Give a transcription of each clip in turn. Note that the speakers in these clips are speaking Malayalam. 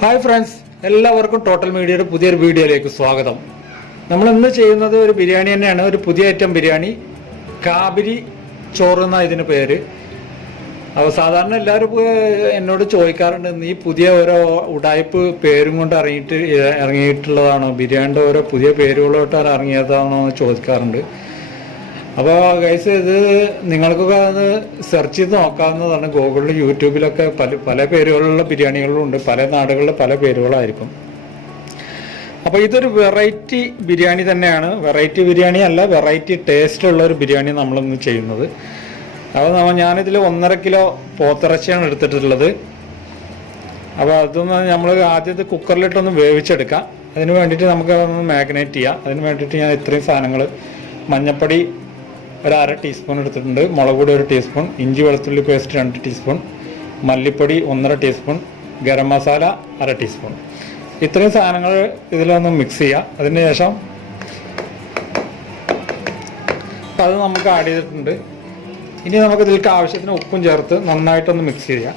ഹായ് ഫ്രണ്ട്സ്, എല്ലാവർക്കും ടോട്ടൽ മീഡിയയുടെ പുതിയൊരു വീഡിയോയിലേക്ക് സ്വാഗതം. നമ്മൾ ഇന്ന് ചെയ്യുന്നത് ഒരു ബിരിയാണി തന്നെയാണ്. ഒരു പുതിയ ഐറ്റം ബിരിയാണി, കാബിരി ചോറ് എന്നാണ് ഇതിന് പേര്. അപ്പോൾ സാധാരണ എല്ലാവരും എന്നോട് ചോദിക്കാറുണ്ട്, നീ പുതിയ ഓരോ ഉടായ്പ് പേരും കൊണ്ട് ഇറങ്ങിയിട്ടുള്ളതാണോ, ബിരിയാണിയുടെ ഓരോ പുതിയ പേരുകളോട്ട് ഇറങ്ങിയതാണോ എന്ന് ചോദിക്കാറുണ്ട്. അപ്പോൾ ഗൈസ്, ഇത് നിങ്ങൾക്കൊക്കെ അത് സെർച്ച് ചെയ്ത് നോക്കാവുന്നതാണ്. ഗൂഗിളിലും യൂട്യൂബിലൊക്കെ പല പേരുകളുള്ള ബിരിയാണികളും ഉണ്ട്. പല നാടുകളിൽ പല പേരുകളായിരിക്കും. അപ്പോൾ ഇതൊരു വെറൈറ്റി ബിരിയാണി തന്നെയാണ്. വെറൈറ്റി ബിരിയാണി അല്ല, വെറൈറ്റി ടേസ്റ്റ് ഉള്ള ഒരു ബിരിയാണി നമ്മളിന്ന് ചെയ്യുന്നത്. അപ്പോൾ ഞാനിതിൽ 1.5 കിലോ പോത്തിറച്ചിയാണ് എടുത്തിട്ടുള്ളത്. അപ്പോൾ അതൊന്ന് നമ്മൾ ആദ്യം കുക്കറിലിട്ടൊന്ന് വേവിച്ചെടുക്കാം. അതിന് വേണ്ടിയിട്ട് നമുക്ക് അതൊന്ന് മാഗ്നേറ്റ് ചെയ്യാം. അതിന് വേണ്ടിയിട്ട് ഞാൻ ഇത്രയും സാധനങ്ങൾ: മഞ്ഞൾപ്പൊടി ഒരു 1/2 ടീസ്പൂൺ എടുത്തിട്ടുണ്ട്, മുളക് പൊടി 1 ടീസ്പൂൺ, ഇഞ്ചി വെളുത്തുള്ളി പേസ്റ്റ് 2 ടീസ്പൂൺ, മല്ലിപ്പൊടി 1.5 ടീസ്പൂൺ, ഗരം മസാല 1/2 ടീസ്പൂൺ. ഇത്രയും സാധനങ്ങൾ ഇതിലൊന്ന് മിക്സ് ചെയ്യുക. അതിന് ശേഷം അത് നമുക്ക് ആഡ് ചെയ്തിട്ടുണ്ട്. ഇനി നമുക്ക് ഇതിലേക്ക് ആവശ്യത്തിന് ഉപ്പും ചേർത്ത് നന്നായിട്ടൊന്ന് മിക്സ് ചെയ്യാം.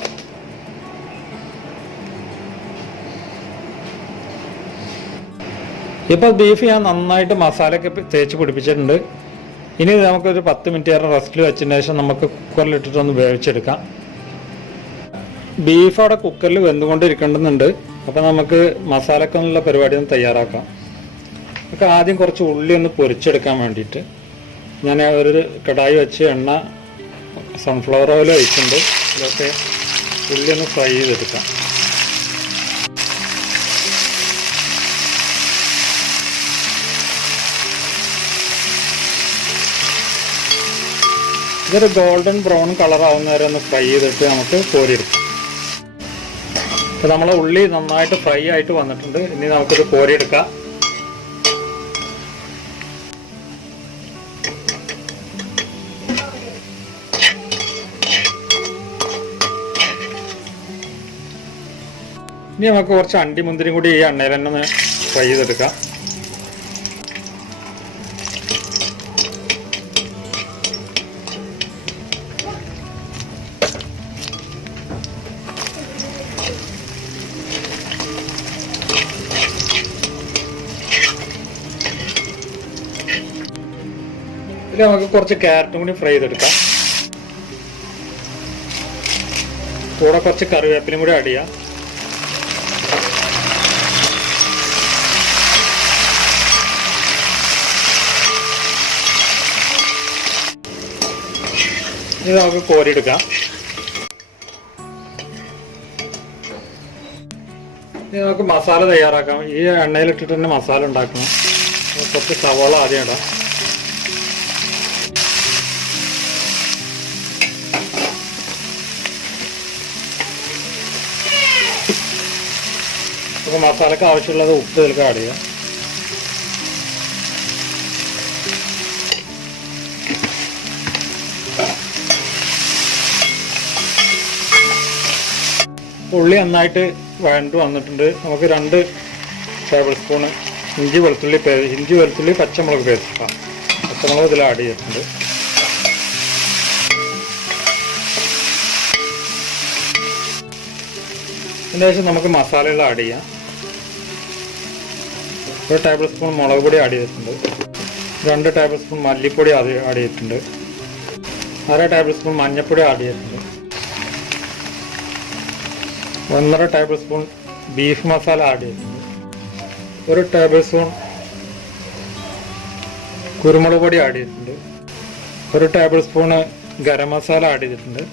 ഇപ്പോൾ ബീഫ് ഞാൻ നന്നായിട്ട് മസാലയൊക്കെ തേച്ച് പിടിപ്പിച്ചിട്ടുണ്ട്. ഇനി നമുക്കൊരു 10 മിനിറ്റ് നേരം റെസ്റ്റിൽ വെച്ചതിന് ശേഷം നമുക്ക് കുക്കറിലിട്ടിട്ടൊന്ന് വേവിച്ചെടുക്കാം. ബീഫ് അവിടെ കുക്കറിൽ വെന്തുകൊണ്ടിരിക്കേണ്ടതുണ്ട്. അപ്പോൾ നമുക്ക് മസാലക്കൊന്നുള്ള പരിപാടി ഒന്ന് തയ്യാറാക്കാം. നമുക്ക് ആദ്യം കുറച്ച് ഉള്ളി ഒന്ന് പൊരിച്ചെടുക്കാൻ വേണ്ടിയിട്ട് ഞാൻ ഒരു കടായി വെച്ച് എണ്ണ സൺഫ്ലവർ ഓയിൽ ഒഴിച്ചിട്ടുണ്ട്. ഇതൊക്കെ ഉള്ളി ഒന്ന് ഫ്രൈ ചെയ്തെടുക്കാം. ഇതൊരു ഗോൾഡൻ ബ്രൗൺ കളർ ആവുന്ന വരെ ഒന്ന് ഫ്രൈ ചെയ്തിട്ട് നമുക്ക് കോരിയെടുക്കാം. അപ്പോൾ നമ്മളെ ഉള്ളി നന്നായിട്ട് ഫ്രൈ ആയിട്ട് വന്നിട്ടുണ്ട്. ഇനി നമുക്കിത് കോരിയെടുക്കാം. ഇനി നമുക്ക് കുറച്ച് അണ്ടിമുന്തിരിയും കൂടി ഈ എണ്ണയിൽ തന്നെ ഒന്ന് ഫ്രൈ ചെയ്തെടുക്കാം. ഇതിൽ നമുക്ക് കുറച്ച് ക്യാരറ്റും കൂടി ഫ്രൈ ചെയ്തെടുക്കാം. കൂടെ കുറച്ച് കറിവേപ്പിലും കൂടി ആഡ് ചെയ്യാം. ഇത് നമുക്ക് കോരിയെടുക്കാം. ഇനി നമുക്ക് മസാല തയ്യാറാക്കാം. ഈ എണ്ണയിലിട്ടിട്ട് തന്നെ മസാല ഉണ്ടാക്കണം. കുറച്ച് സവാള ആദ്യം ഇടാം. അപ്പോൾ മസാലക്ക് ആവശ്യമുള്ളത് ഉപ്പ് ഇതിലേക്ക് ആഡ് ചെയ്യാം. ഉള്ളി നന്നായിട്ട് വഴണ്ട് വന്നിട്ടുണ്ട്. നമുക്ക് 2 ടേബിൾ സ്പൂണ് ഇഞ്ചി വെളുത്തുള്ളി പച്ചമുളക് പേസ്റ്റ്, പച്ചമുളക് ഇതിൽ ആഡ് ചെയ്തിട്ടുണ്ട്. അതിന് ശേഷം നമുക്ക് മസാലകൾ ആഡ് ചെയ്യാം. 1 ടേബിൾ സ്പൂൺ മുളക് പൊടി ആഡ് ചെയ്തിട്ടുണ്ട്, 2 ടേബിൾ സ്പൂൺ മല്ലിപ്പൊടി ആഡ് ചെയ്തിട്ടുണ്ട്, 1/2 ടേബിൾ സ്പൂൺ മഞ്ഞൾപ്പൊടി ആഡ് ചെയ്തിട്ടുണ്ട്, 1.5 table spoon beef masala add ചെയ്തിട്ടുണ്ട്, 1 ടേബിൾ സ്പൂൺ കുരുമുളക് പൊടി ആഡ് ചെയ്തിട്ടുണ്ട്, 1 table spoon garam masala add ചെയ്തിട്ടുണ്ട്.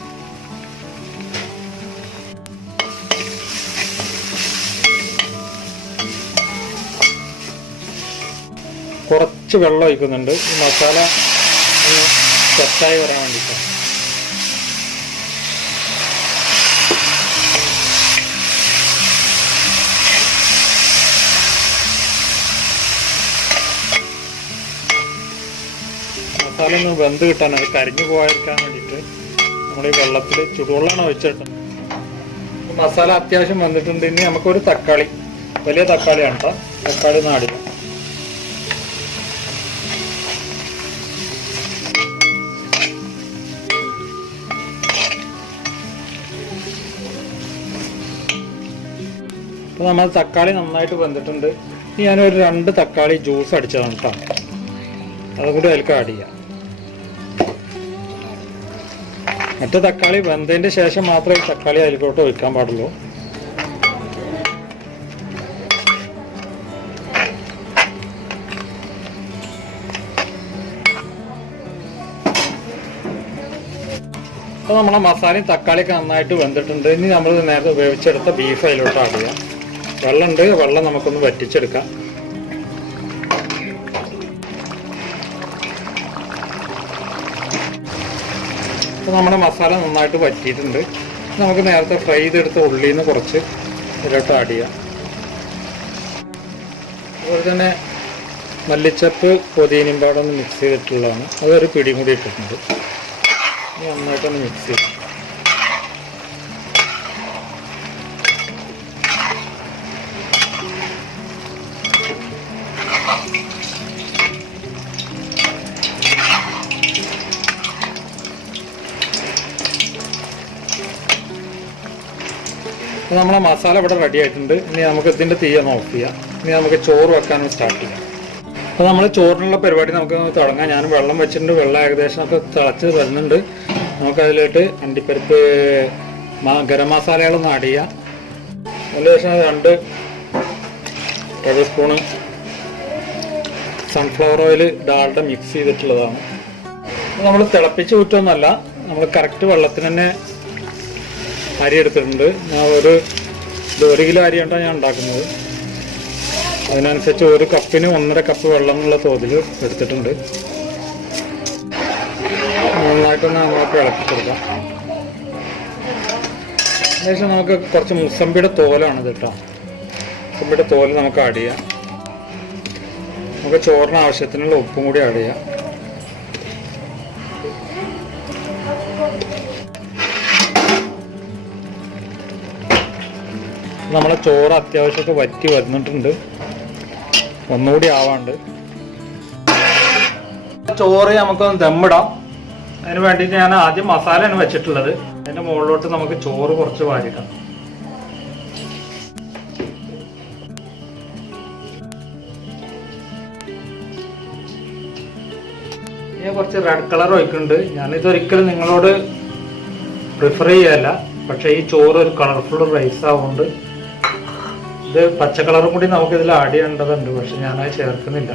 കുറച്ച് വെള്ളം ഒഴിക്കുന്നുണ്ട്, ഈ മസാല ഒന്ന് സെറ്റായി വരാൻ വേണ്ടിയിട്ടാണ്. മസാല ഒന്ന് വെന്ത് കിട്ടാൻ, അത് കരിഞ്ഞു പോകാതിരിക്കാൻ വേണ്ടിയിട്ട് നമ്മൾ ഈ വെള്ളത്തിൽ ചുടുവെള്ളമാണ് ഒഴിച്ചിട്ട്. മസാല അത്യാവശ്യം വന്നിട്ടുണ്ട്. ഇനി നമുക്കൊരു തക്കാളി, വലിയ തക്കാളിയാണ് കേട്ടോ, തക്കാളി നാടില്ല. അപ്പോൾ നമ്മൾ തക്കാളി നന്നായിട്ട് വെന്തിട്ടുണ്ട്. ഇനി ഞാനൊരു 2 തക്കാളി ജ്യൂസ് അടിച്ചതാണ് കേട്ടോ, അതും കൂടി അതിലേക്ക് ആഡ് ചെയ്യാം. മറ്റേ തക്കാളി വെന്തതിൻ്റെ ശേഷം മാത്രമേ തക്കാളി അതിലോട്ട് ഒഴിക്കാൻ പാടുള്ളൂ. അപ്പോൾ നമ്മളെ മസാലയും തക്കാളിയൊക്കെ നന്നായിട്ട് വെന്തിട്ടുണ്ട്. ഇനി നമ്മൾ നേരത്തെ വേവിച്ചെടുത്ത ബീഫ് അതിലോട്ട് ആഡ് ചെയ്യാം. വെള്ളമുണ്ട്, വെള്ളം നമുക്കൊന്ന് വറ്റിച്ചെടുക്കാം. അപ്പോൾ നമ്മുടെ മസാല നന്നായിട്ട് വറ്റിയിട്ടുണ്ട്. നമുക്ക് നേരത്തെ ഫ്രൈ ചെയ്തെടുത്ത ഉള്ളിയിൽ നിന്ന് കുറച്ച് ഇതിലോട്ട് ആഡ് ചെയ്യാം. അതുപോലെ തന്നെ മല്ലിച്ചപ്പ് പുതിനയും പാടൊന്ന് മിക്സ് ചെയ്തിട്ടുള്ളതാണ്, അതൊരു പിടിയും കൂടി ഇട്ടിട്ടുണ്ട്. നന്നായിട്ടൊന്ന് മിക്സ് ചെയ്യും. അപ്പോൾ നമ്മളെ മസാല ഇവിടെ റെഡി ആയിട്ടുണ്ട്. ഇനി നമുക്ക് ഇതിൻ്റെ തീയൊന്ന് ഓഫ് ചെയ്യാം. ഇനി നമുക്ക് ചോറ് വെക്കാനും സ്റ്റാർട്ട് ചെയ്യാം. അപ്പോൾ നമ്മൾ ചോറിനുള്ള പരിപാടി നമുക്ക് തുടങ്ങാം. ഞാൻ വെള്ളം വെച്ചിട്ടുണ്ട്. വെള്ളം ഏകദേശം ഒക്കെ തിളച്ച് വരുന്നുണ്ട്. നമുക്കതിലോട്ട് അണ്ടിപ്പരിപ്പ് ഗരം മസാലകളൊന്ന് ആഡ് ചെയ്യാം. ഏകദേശം 2 table spoon sunflower oil Dalda mix ചെയ്തിട്ടുള്ളതാണ്. നമ്മൾ തിളപ്പിച്ച് ഊറ്റൊന്നുമല്ല, നമ്മൾ കറക്റ്റ് വെള്ളത്തിന് തന്നെ അരി എടുത്തിട്ടുണ്ട്. ഞാൻ 1 കിലോ അരി കൊണ്ടാണ് ഞാൻ ഉണ്ടാക്കുന്നത്. അതിനനുസരിച്ച് 1 കപ്പിന് 1.5 കപ്പ് വെള്ളം എന്നുള്ള തോതിൽ എടുത്തിട്ടുണ്ട്. നന്നായിട്ടൊന്ന് നമുക്ക് ഇളക്കി കൊടുക്കാം. ഏകദേശം നമുക്ക് കുറച്ച് മുസമ്പിയുടെ തോലാണ് ഇത് കേട്ടോ. മുസമ്പിയുടെ തോല് നമുക്ക് ആഡ് ചെയ്യാം. നമുക്ക് ചോറിന് ആവശ്യത്തിനുള്ള ഉപ്പും കൂടി ആഡ് ചെയ്യാം. നമ്മളെ ചോറ് അത്യാവശ്യമൊക്കെ വറ്റി വരുന്നിട്ടുണ്ട്, ഒന്നുകൂടി ആവാണ്ട്. ചോറ് നമുക്കൊന്ന് ദമ്മിടാം. അതിന് വേണ്ടിയിട്ട് ഞാൻ ആദ്യം മസാലയാണ് വെച്ചിട്ടുള്ളത്. അതിൻ്റെ മുകളിലോട്ട് നമുക്ക് ചോറ് കുറച്ച് വാരിടാം. ഞാൻ കുറച്ച് റെഡ് കളർ ഒഴിക്കുന്നുണ്ട്. ഞാനിതൊരിക്കലും നിങ്ങളോട് പ്രിഫർ ചെയ്യല്ല, പക്ഷേ ഈ ചോറ് ഒരു കളർഫുൾ റൈസ് ആവുന്നുണ്ട്. ഇത് പച്ച കളറും കൂടി നമുക്കിതിൽ ആഡ് ചെയ്യേണ്ടതുണ്ട്, പക്ഷെ ഞാനത് ചേർക്കുന്നില്ല.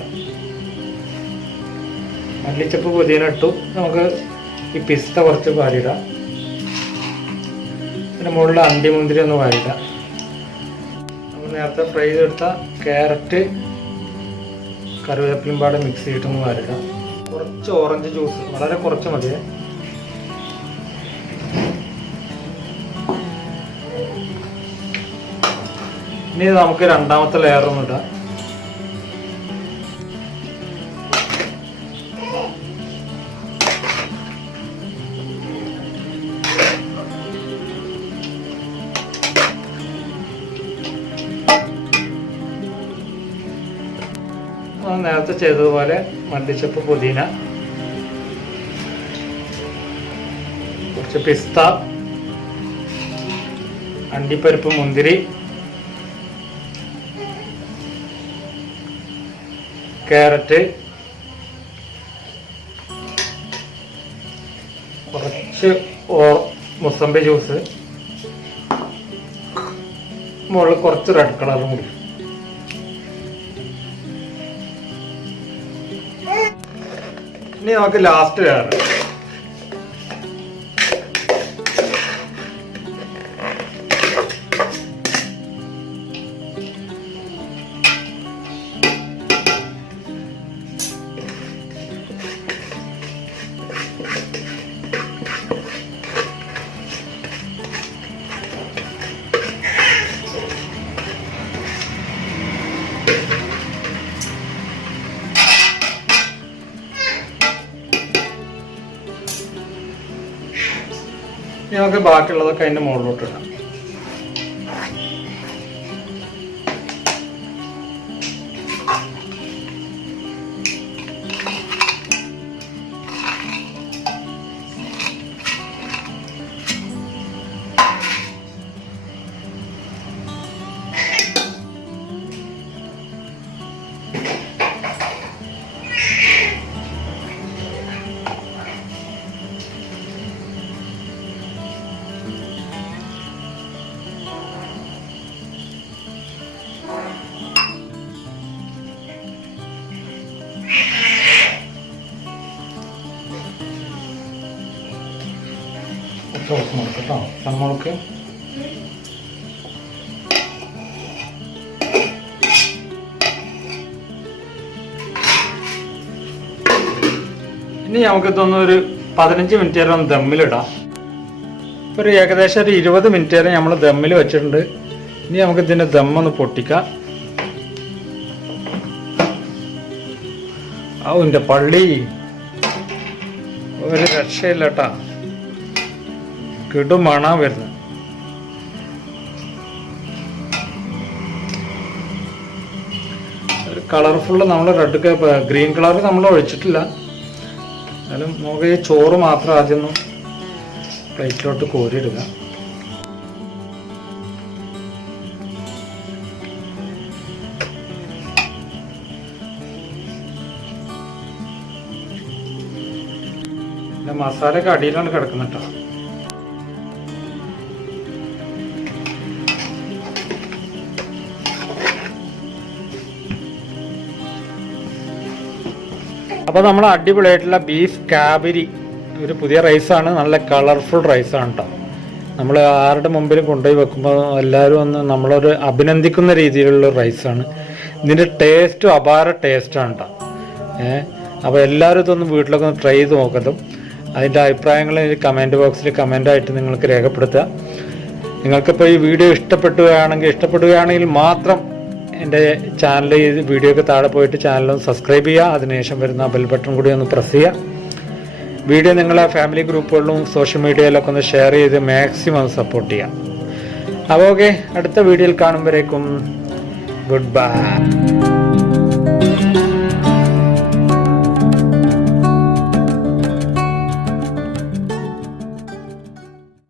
മല്ലിച്ചപ്പ് പുതിന ഇട്ടു. നമുക്ക് ഈ പിസ്ത കുറച്ച് വാരിടാം. പിന്നെ മുകളിൽ അണ്ടിമുന്തിരി ഒന്ന് വാരിടാം. നമ്മൾ നേരത്തെ ഫ്രൈ ചെയ്തെടുത്ത ക്യാരറ്റ് കറിവേപ്പിലും പാടെ മിക്സ് ചെയ്തിട്ടൊന്ന് വാരിടാം. കുറച്ച് ഓറഞ്ച് ജ്യൂസ്, വളരെ കുറച്ച് മതിയേ. ഇനി നമുക്ക് രണ്ടാമത്തെ ലെയർ ഒന്നും ഇടാം. നേരത്തെ ചെയ്തതുപോലെ മല്ലിച്ചപ്പ് പുതിന, കുറച്ച് പിസ്ത, അണ്ടിപ്പരിപ്പ് മുന്തിരി, ക്യാരറ്റ്, കുറച്ച് മുസമ്പി ജ്യൂസ്, മുകളിൽ കുറച്ച് റെഡ് കളറും കൂടി. ഇനി നമുക്ക് ലാസ്റ്റ് ലെയർ. നമുക്ക് ബാക്കിയുള്ളതൊക്കെ അതിൻ്റെ മുകളിലോട്ട് ഇടാം. സോസ് മുളക് കേട്ടോ, സൺമുളക്. ഇനി നമുക്കിതൊന്നൊരു 15 മിനിറ്റ് നേരം ഒന്ന് ദമ്മിലിടാം. ഇപ്പോൾ ഒരു ഏകദേശം ഒരു 20 മിനിറ്റ് നേരം നമ്മൾ ദമ്മിൽ വെച്ചിട്ടുണ്ട്. ഇനി നമുക്ക് ഇതിൻ്റെ ദമ്മൊന്ന് പൊട്ടിക്കാം. അതിൻ്റെ പള്ളി ഒരു രക്ഷയില്ല കേട്ടാ, കിടും മണാൻ വരുന്നത്. ഒരു കളർഫുള്ള് നമ്മൾ റെഡ് ഗ്രീൻ കളർ നമ്മൾ ഒഴിച്ചിട്ടില്ല. എന്നാലും നമുക്ക് ഈ ചോറ് മാത്രം ആദ്യം ഒന്ന് പ്ലേറ്റിലോട്ട് കോരിയിടുക. മസാലയൊക്കെ അടിയിലാണ് കിടക്കുന്നത് കേട്ടോ. അപ്പോൾ നമ്മൾ അടിപൊളിയായിട്ടുള്ള ബീഫ് കാബിരി ഒരു പുതിയ റൈസാണ്, നല്ല കളർഫുൾ റൈസാണ് കേട്ടോ. നമ്മൾ ആരുടെ മുമ്പിലും കൊണ്ടുപോയി വെക്കുമ്പോൾ എല്ലാവരും ഒന്ന് നമ്മളൊരു അഭിനന്ദിക്കുന്ന രീതിയിലുള്ള റൈസാണ്. ഇതിൻ്റെ ടേസ്റ്റും അപാര ടേസ്റ്റാണ് കേട്ടോ. അപ്പോൾ എല്ലാവരും ഇതൊന്ന് വീട്ടിലൊക്കെ ഒന്ന് ട്രൈ ചെയ്ത് നോക്കതും. അതിൻ്റെ അഭിപ്രായങ്ങൾ കമൻറ്റ് ബോക്സിൽ കമൻ്റായിട്ട് നിങ്ങൾക്ക് രേഖപ്പെടുത്തുക. നിങ്ങൾക്കിപ്പോൾ ഈ വീഡിയോ ഇഷ്ടപ്പെടുകയാണെങ്കിൽ മാത്രം എൻ്റെ ചാനൽ, ഈ വീഡിയോക്ക് താഴെ പോയിട്ട് ചാനലൊന്ന് സബ്സ്ക്രൈബ് ചെയ്യുക. അതിനുശേഷം വരുന്ന ബെൽ ബട്ടൺ കൂടി ഒന്ന് പ്രസ് ചെയ്യുക. വീഡിയോ നിങ്ങളെ ഫാമിലി ഗ്രൂപ്പുകളിലും സോഷ്യൽ മീഡിയയിലൊക്കെ ഒന്ന് ഷെയർ ചെയ്ത് മാക്സിമം സപ്പോർട്ട് ചെയ്യാം. അപ്പോൾ ഓക്കെ, അടുത്ത വീഡിയോയിൽ കാണുമ്പോഴേക്കും ഗുഡ് ബൈ.